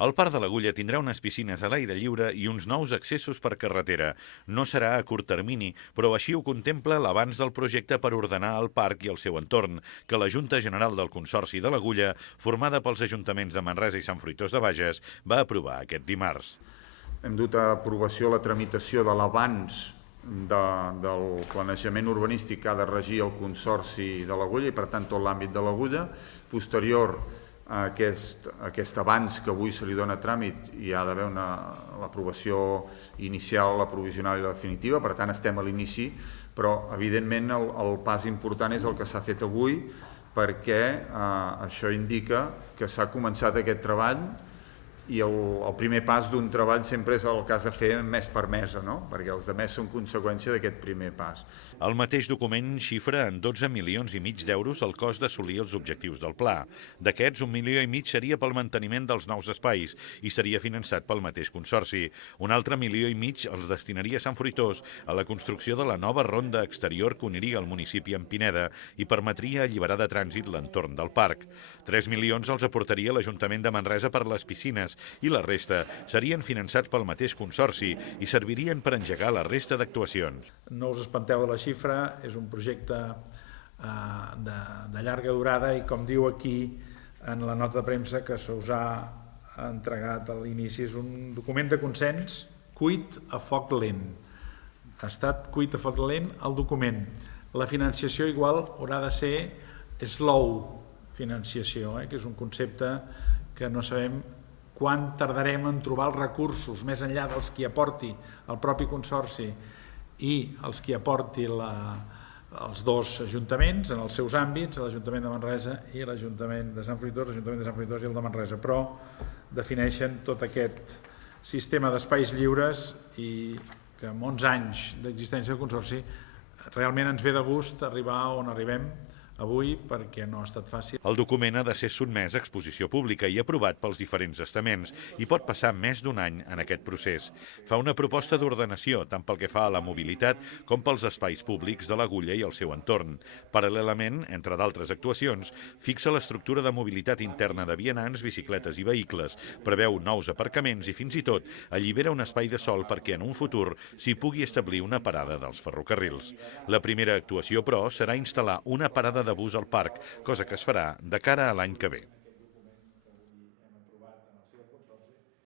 El Parc de l'Agulla tindrà unes piscines a l'aire lliure i uns nous accessos per carretera. No serà a curt termini, però així ho contempla l'avanç del projecte per ordenar el parc i el seu entorn, que la Junta General del Consorci de l'Agulla, formada pels ajuntaments de Manresa i Sant Fruitós de Bages, va aprovar aquest dimarts. Hem dut a aprovació la tramitació de l'avanç del planejament urbanístic que ha de regir el Consorci de l'Agulla i, per tant, tot l'àmbit de l'Agulla. Posterior a aquest avanç que avui se li dona tràmit hi ha d'haver l'aprovació inicial, la provisional i la definitiva, per tant estem a l'inici, però evidentment el pas important és el que s'ha fet avui perquè això indica que s'ha començat aquest treball i el primer pas d'un treball sempre és el que has de fer mes per mes, no? Perquè els altres són conseqüència d'aquest primer pas. El mateix document xifra en 12,5 milions d'euros el cost d'assolir els objectius del pla. D'aquests, 1,5 milions seria pel manteniment dels nous espais i seria finançat pel mateix Consorci. Un altre 1,5 milions els destinaria Sant Fruitós a la construcció de la nova ronda exterior que uniria el municipi amb Pineda i permetria alliberar de trànsit l'entorn del parc. 3 milions els aportaria l'Ajuntament de Manresa per les piscines i la resta serien finançats pel mateix Consorci i servirien per engegar la resta d'actuacions. No us espanteu de la xifra, és un projecte de llarga durada i, com diu aquí en la nota de premsa que se us ha entregat a l'inici, és un document de consens cuit a foc lent. Ha estat cuit a foc lent el document. La financiació igual haurà de ser slow financiació, que és un concepte que no sabem quan tardarem en trobar els recursos, més enllà dels que aporti el propi Consorci i els que aporti els dos ajuntaments en els seus àmbits, l'Ajuntament de Manresa i l'Ajuntament de Sant Fruitós, l'Ajuntament de Sant Fruitós i el de Manresa, però defineixen tot aquest sistema d'espais lliures i que amb 11 anys d'existència del Consorci realment ens ve de gust arribar on arribem avui perquè no ha estat fàcil. El document ha de ser sotmès a exposició pública i aprovat pels diferents estaments i pot passar més d'un any en aquest procés. Fa una proposta d'ordenació tant pel que fa a la mobilitat com pels espais públics de l'Agulla i el seu entorn. Paral·lelament, entre d'altres actuacions, fixa l'estructura de mobilitat interna de vianants, bicicletes i vehicles, preveu nous aparcaments i fins i tot allibera un espai de sòl perquè en un futur s'hi pugui establir una parada dels ferrocarrils. La primera actuació, però, serà instal·lar una parada de bus al parc, cosa que es farà de cara a l'any que ve.